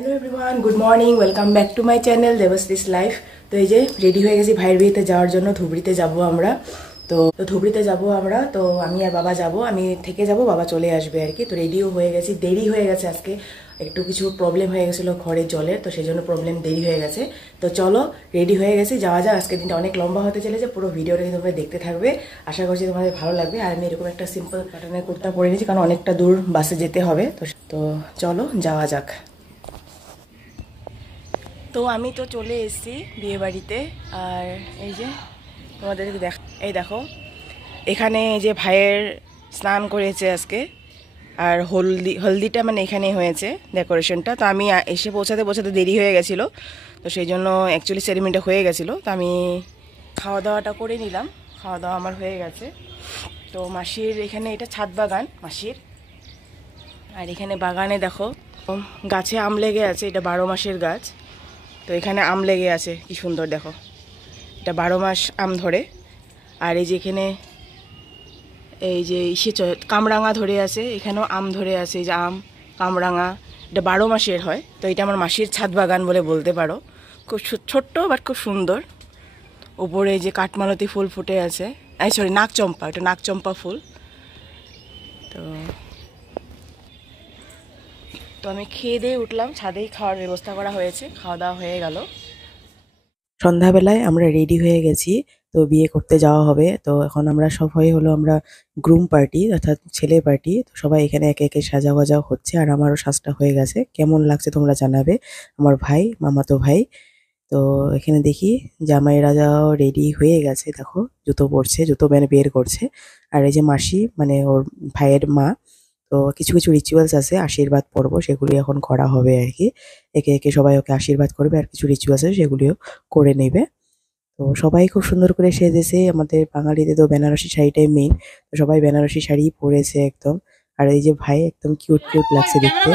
Hello everyone, good morning, welcome back to my channel Debashree's life. তো এই যে ready হয়ে গেছি ভাইয়ের বিয়েতে যাওয়ার জন্য। ধুবড়িতে যাব আমরা। তো ধুবড়িতে যাব আমরা। তো আমি আর বাবা যাব, আমি থেকে যাব, বাবা চলে আসবে আর কি। তো রেডিও হয়ে গেছি, দেরি হয়ে গেছে আজকে, একটু কিছু প্রবলেম হয়ে গেছিলো ঘরের জলের, তো সেই জন্য প্রবলেম দেরি হয়ে গেছে। তো চলো রেডি হয়ে গেছি, যাওয়া যাক। আজকের দিনটা অনেক লম্বা হতে চলেছে, পুরো ভিডিওটা কিন্তু তোমরা দেখতে থাকবে, আশা করছি তোমাদের ভালো লাগবে। আর আমি এরকম একটা সিম্পল প্যাটার্নের কুর্তা পরে নিয়েছি, কারণ অনেকটা দূর বাসে যেতে হবে। তো চলো যাওয়া যাক। তো আমি তো চলে এসেছি বিয়ে বাড়িতে। আর এই যে তোমাদেরকে এই দেখো, এখানে যে ভাইয়ের স্নান করেছে আজকে, আর হলদিটা মানে এখানেই হয়েছে ডেকোরেশনটা। তো আমি এসে পৌঁছাতে দেরি হয়ে গেছিলো, তো সেই জন্য অ্যাকচুয়ালি সেরিমনিটা হয়ে গেছিলো। তো আমি খাওয়া দাওয়াটা করে নিলাম, খাওয়া দাওয়া আমার হয়ে গেছে। তো মাসির এখানে এটা ছাদ বাগান মাসির। আর এখানে বাগানে দেখো গাছে আম লেগে আছে, এটা 12 মাসের গাছ। তো এখানে আম লেগে আছে, কি সুন্দর দেখো, এটা 12 মাস আম ধরে। আর এই যে এখানে এই যে কামরাঙা ধরে আছে, এখানেও আম ধরে আছে, এই যে আম কামরাঙা, এটা 12 মাসের হয়। তো এটা আমার মাসির ছাদ বাগান বলে বলতে পারো, খুব ছোট্ট বাট খুব সুন্দর। উপরে যে কাঠমালতি ফুল ফুটে আছে, সরি নাগচম্পা, এটা নাগচম্পা ফুল। তো তো আমি খেয়ে দিয়ে উঠলাম, ছাদেই খাওয়ার ব্যবস্থা করা হয়েছে, খাওয়া দাওয়া হয়ে গেল। সন্ধ্যাবেলায় আমরা রেডি হয়ে গেছি, তো বিয়ে করতে যাওয়া হবে। তো এখন আমরা সবাই হলো আমরা গ্রুম পার্টি, অর্থাৎ ছেলে পার্টি। তো সবাই এখানে একে একে সাজা গোজা হচ্ছে, আর আমারও সাজটা হয়ে গেছে। কেমন লাগছে তোমরা জানাবে। আমার ভাই, মামাতো ভাই। তো এখানে দেখি জামাই রাজাও রেডি হয়ে গেছে, দেখো জুতো পরছে, জুতো বের করছে। আর এই যে মাসি মানে ওর ভাইয়ের মা, তো কিছু কিছু রিচুয়ালস আছে, আশীর্বাদ পর্ব, সেগুলি এখন করা হবে আর কি। একে একে সবাই ওকে আশীর্বাদ করবে, আর কিছু রিচুয়ালস আছে সেগুলিও করে নেবে। তো সবাই খুব সুন্দর করে সেজেছে, আমাদের বাঙালিদের তো বেনারসি শাড়িটাই মেইন। তো সবাই বেনারসি শাড়ি পরেছে একদম। আর এই যে ভাই একদম কিউট কিউট লাগছে দেখতে।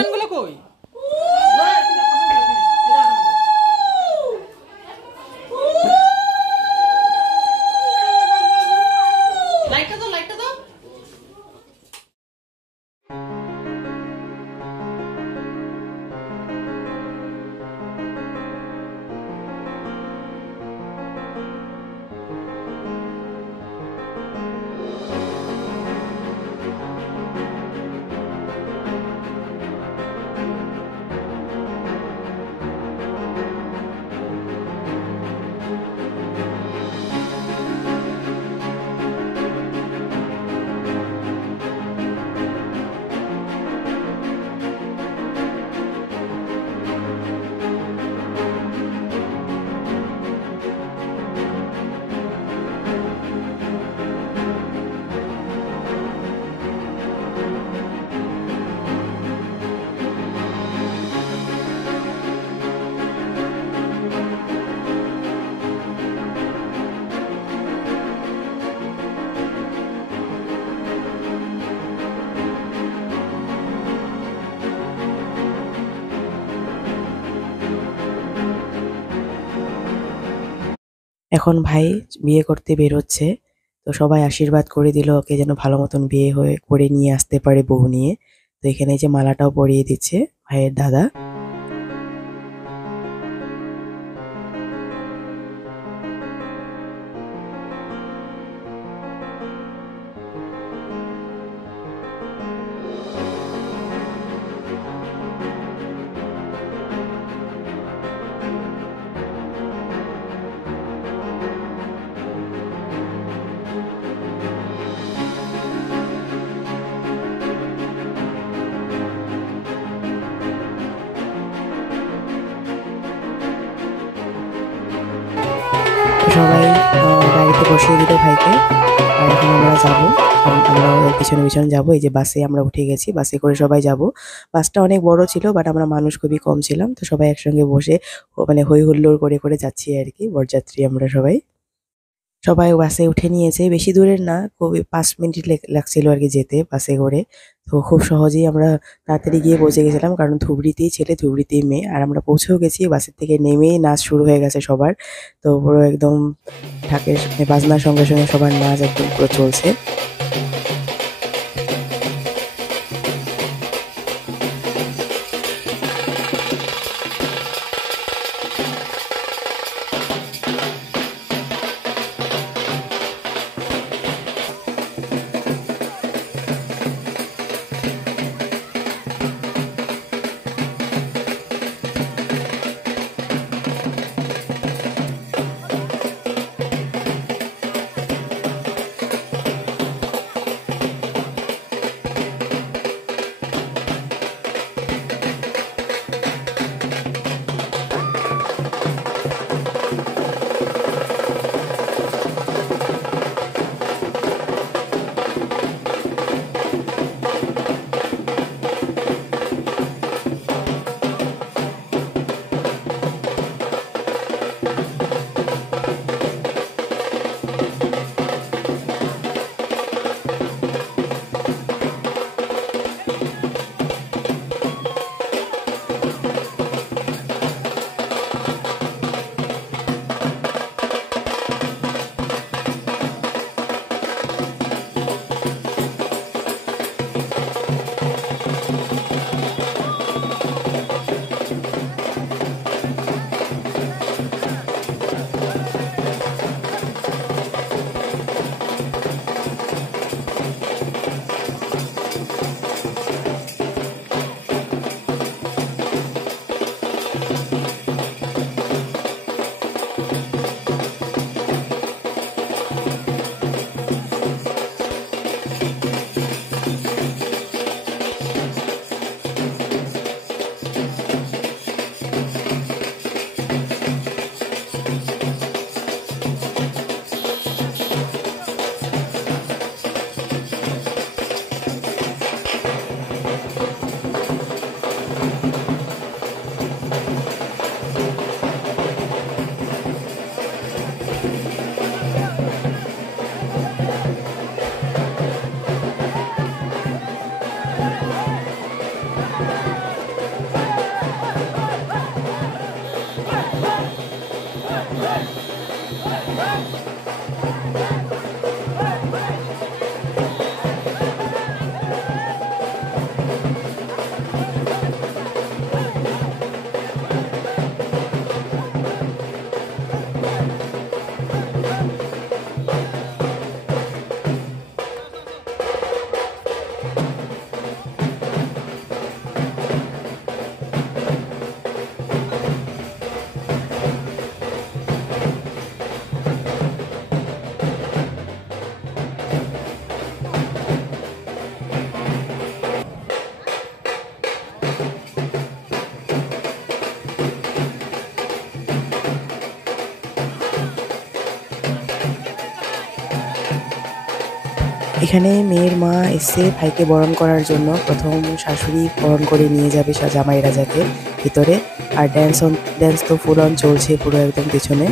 এখন ভাই বিয়ে করতে বেরোচ্ছে, তো সবাই আশীর্বাদ করে দিল ওকে যেন ভালো মতন বিয়ে হয়ে করে নিয়ে আসতে পারে বউ নিয়ে। তো এখানে যে মালাটাও পরিয়ে দিচ্ছে ভাইয়ের দাদা। সবাই গাড়িতে বসিয়ে দিল ভাইকে। আর এখন আমরা যাবো, কারণ আমরা পিছনে পিছনে যাবো। এই যে বাসে আমরা উঠে গেছি, বাসে করে সবাই যাব। বাসটা অনেক বড় ছিল, বাট আমরা মানুষ খুবই কম ছিলাম, তো সবাই একসঙ্গে বসে মানে হই হুল্লোড় করে করে যাচ্ছি আর কি, বরযাত্রী আমরা সবাই। সবাই বাসে উঠে নিয়েছে, বেশি দূরের না, খুবই 5 মিনিট লাগছিল আর কি যেতে বাসে করে। তো খুব সহজেই আমরা তাড়াতাড়ি গিয়ে পৌঁছে গেছিলাম, কারণ ধুবড়িতেই ছেলে ধুবড়িতেই মেয়ে। আর আমরা পৌঁছেও গেছি, বাসের থেকে নেমেই নাচ শুরু হয়ে গেছে সবার। তো পুরো একদম ঢাকের বাজনার সঙ্গে সঙ্গে সবার নাচ একদম পুরো চলছে। এখানে মেয়ের মা এসে ভাইকে বরণ করার জন্য প্রথম শাশুড়ি বরণ করে নিয়ে যাবে জামাই রাজাকে ভিতরে। আর ড্যান্স তো ফুল অন চলছে পুরো একদম পেছনে।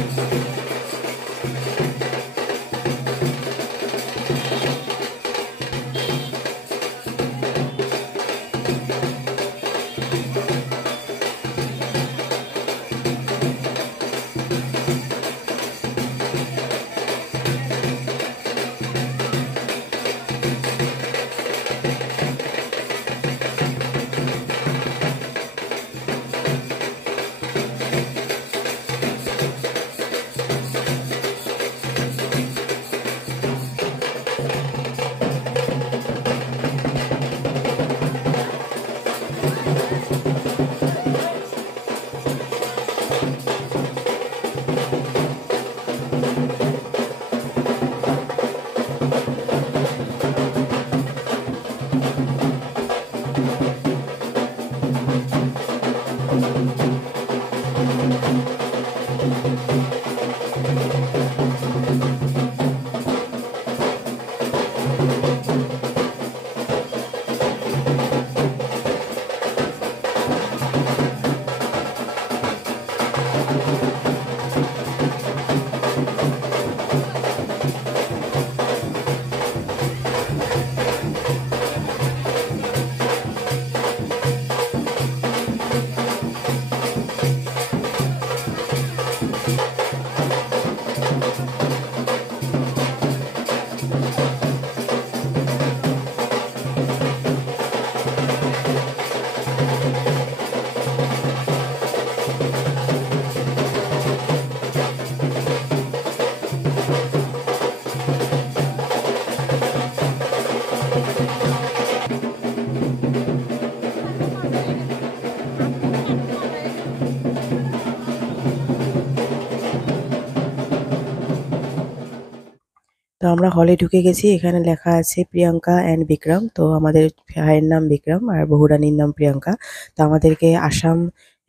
তো আমরা হলে ঢুকে গেছি। এখানে লেখা আছে প্রিয়াঙ্কা অ্যান্ড বিক্রম। তো আমাদের ভাইয়ের নাম বিক্রম আর বহুরানীর নাম প্রিয়াঙ্কা। তো আমাদেরকে আসাম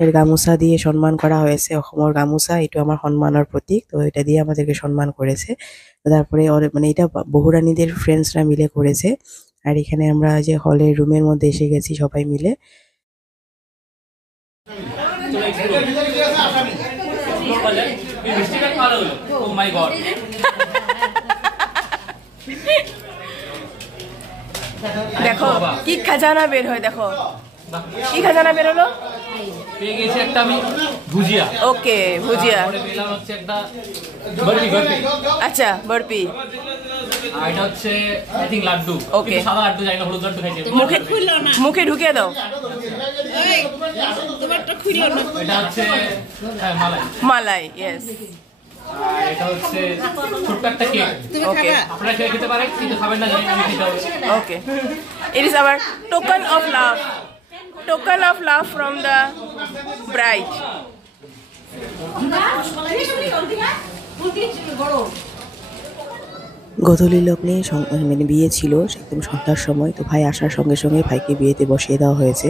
এর গামোচা দিয়ে সম্মান করা হয়েছে। অসমৰ গামোচা এইটো আমার সম্মানের প্রতীক। তো এটা দিয়ে আমাদেরকে সম্মান করেছে। তারপরে মানে এটা বহুরানীদের ফ্রেন্ডসরা মিলে করেছে। আর এখানে আমরা যে হলের রুমের মধ্যে এসে গেছি সবাই মিলে। দেখো কি খাজানা বের হয়, দেখো কি খাজানা বের হলো। পেয়ে গেছি একটা আমি ভুজিয়া। ওকে ভুজিয়া। পেলাম হচ্ছে একটা বরফি। আচ্ছা বরফি। আর এটা হচ্ছে আই থিং লাড্ডু। ওকে সাদা লাড্ডু জানি না, হলুদ লাড্ডু খাইছি। মুখে ঢুকিয়ে দাও। এটা হচ্ছে মালাই। মালাই, ইয়েস। আর এটা হচ্ছে ছোট্ট একটা কেক। ওকে আপনারা খেতে পারেন, কিন্তু খাবেন না জানি, আমি খেতে হবে। Okay, it is our token of love, token of love from the bride. গধূলি লগ্নে মানে বিয়ে ছিল একদম সন্ধ্যার সময়। তো ভাই আসার সঙ্গে সঙ্গে ভাইকে বিয়েতে বসিয়ে দেওয়া হয়েছে,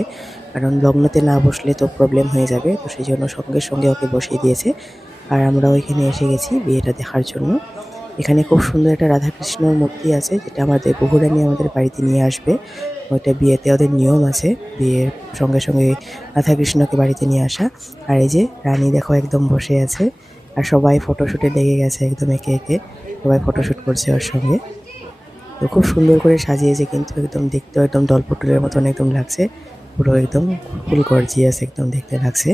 কারণ লগ্নতে না বসলে তো প্রবলেম হয়ে যাবে। তো সেই জন্য সঙ্গে সঙ্গে ওকে বসিয়ে দিয়েছে। আর আমরাও এখানে এসে গেছি বিয়েটা দেখার জন্য। এখানে খুব সুন্দর একটা রাধাকৃষ্ণর মূর্তি আছে, যেটা আমাদের বহুরানী আমাদের বাড়িতে নিয়ে আসবে। ওইটা বিয়েতে ওদের নিয়ম আছে, বিয়ের সঙ্গে সঙ্গে রাধাকৃষ্ণকে বাড়িতে নিয়ে আসা। আর এই যে রানী দেখো একদম বসে আছে, আর সবাই ফটোশ্যুটে লেগে গেছে একদম একে একে, সবাই ফটোশ্যুট করছে ওর সঙ্গে। তো খুব সুন্দর করে সাজিয়েছে, কিন্তু একদম দেখতেও একদম দলপটলের মতন একদম লাগছে, পুরো একদম ফুল গর্জিয়াস একদম দেখতে লাগছে।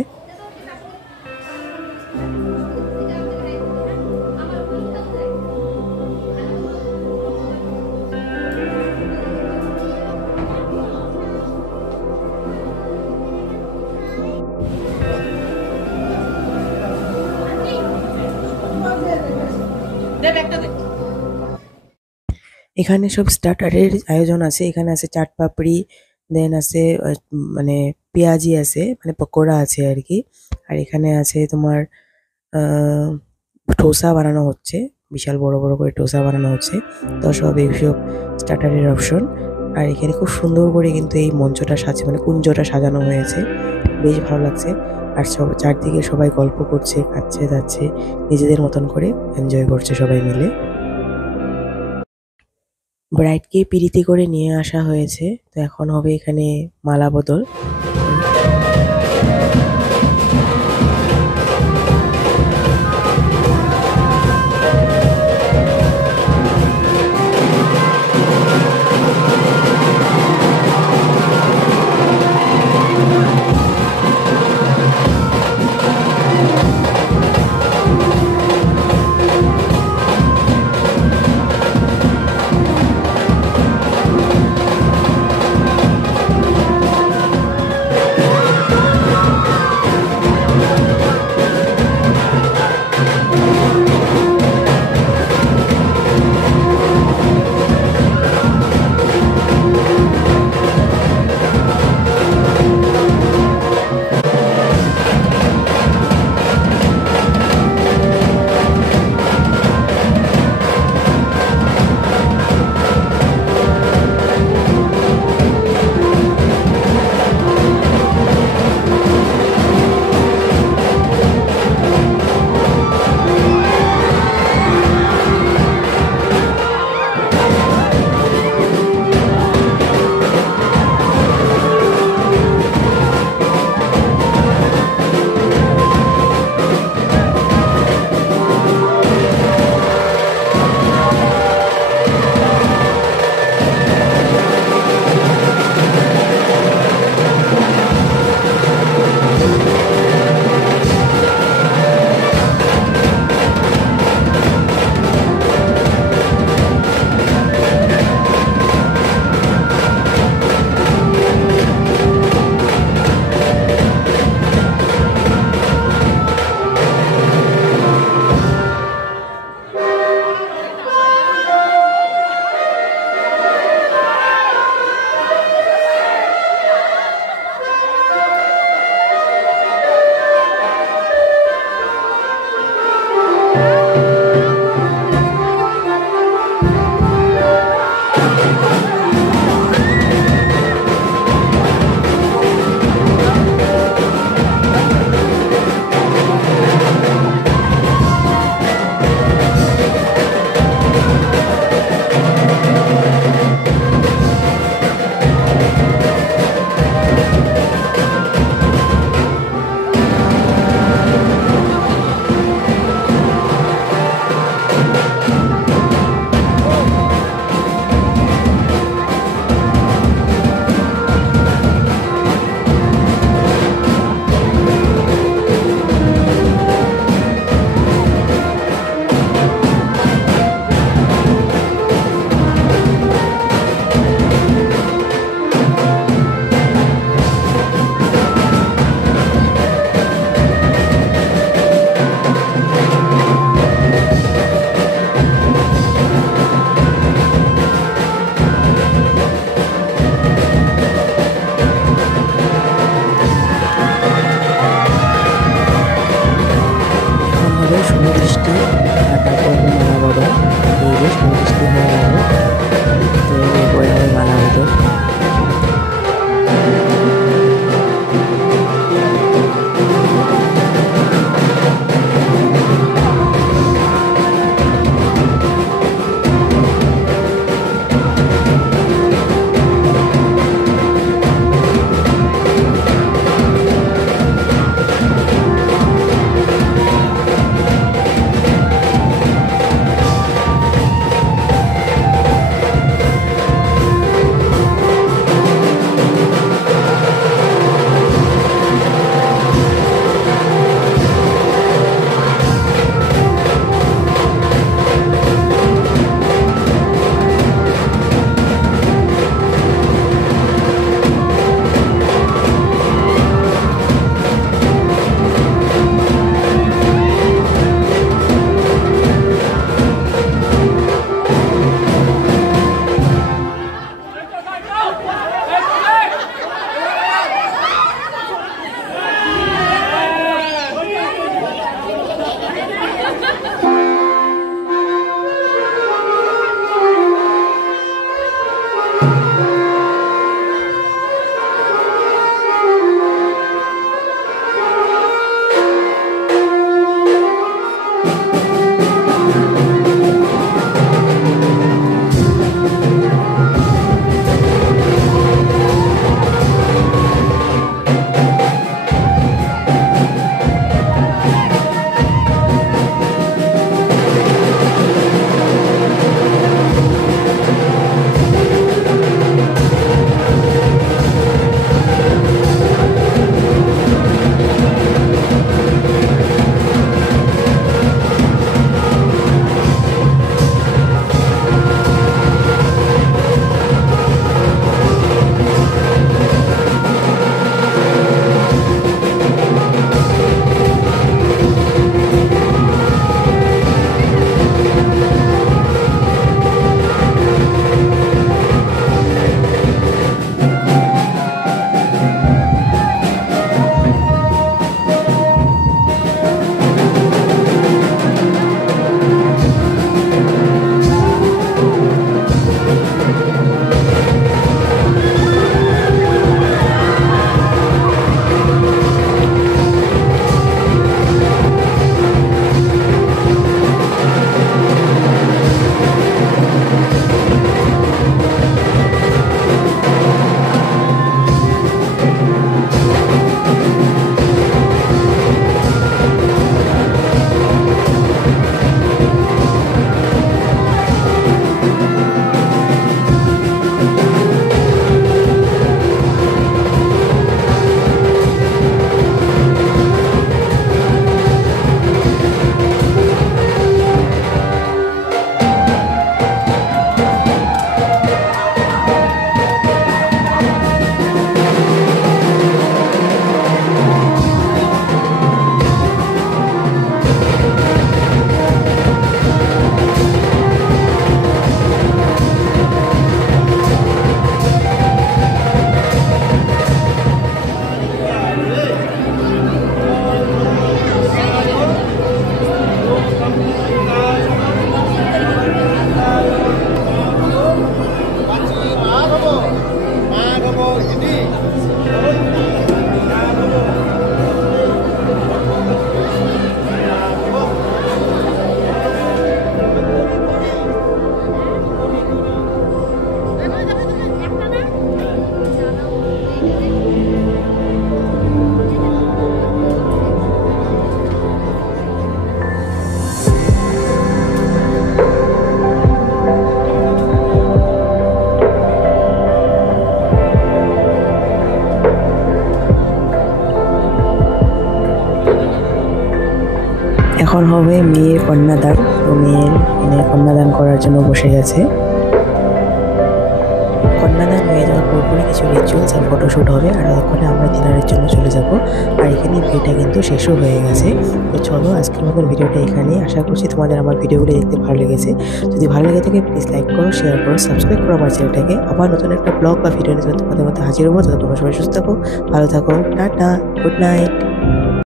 এখানে সব স্টার্টারের আয়োজন আছে। এখানে আছে চাট পাপড়ি, দেন আছে মানে পেঁয়াজি আছে, মানে পকোড়া আছে আর কি। আর এখানে আছে তোমার ডোসা বানানো হচ্ছে, বিশাল বড় বড় করে ডোসা বানানো হচ্ছে। তো সব এইসব স্টার্টারের অপশন। আর এখানে খুব সুন্দর করে কিন্তু এই মঞ্চটা মানে কুঞ্জটা সাজানো হয়েছে, বেশ ভালো লাগছে। আর সব চারদিকে সবাই গল্প করছে, খাচ্ছে যাচ্ছে, নিজেদের মতন করে এনজয় করছে সবাই মিলে। ব্রাইডকে পিরিতি করে নিয়ে আসা হয়েছে, তো এখন হবে এখানে মালা বদল। সুদৃষ্টি আর তারপর মালা বদল, এই যে সুদৃষ্টি হয়ে গেল, তো এরপরে হবে মালা বদল। এখন হবে মেয়ের কন্যাদান। তো মেয়ের কন্যাদান করার জন্য বসে গেছে। কন্যাদান হয়ে যাওয়ার পরপরই কিছু রিচুয়ালস আর ফটোশ্যুট হবে, আর ততক্ষণে আমরা ডিনারের জন্য চলে যাব। আর এখানে বিয়েটা কিন্তু শেষও হয়ে গেছে। তো চলো আজকের মতন ভিডিওটা এখানেই। আশা করছি তোমাদের আমার ভিডিওগুলো দেখতে ভালো লেগেছে। যদি ভালো লেগে থাকে প্লিজ লাইক করো, শেয়ার করো, সাবস্ক্রাইব করো আমার চ্যানেলটাকে। আবার নতুন একটা ব্লগ বা ভিডিও নিয়ে তোমাদের মধ্যে হাজির হবো। ততক্ষণ সবাই সুস্থ থাকো, ভালো থাকো, টাটা, গুড নাইট।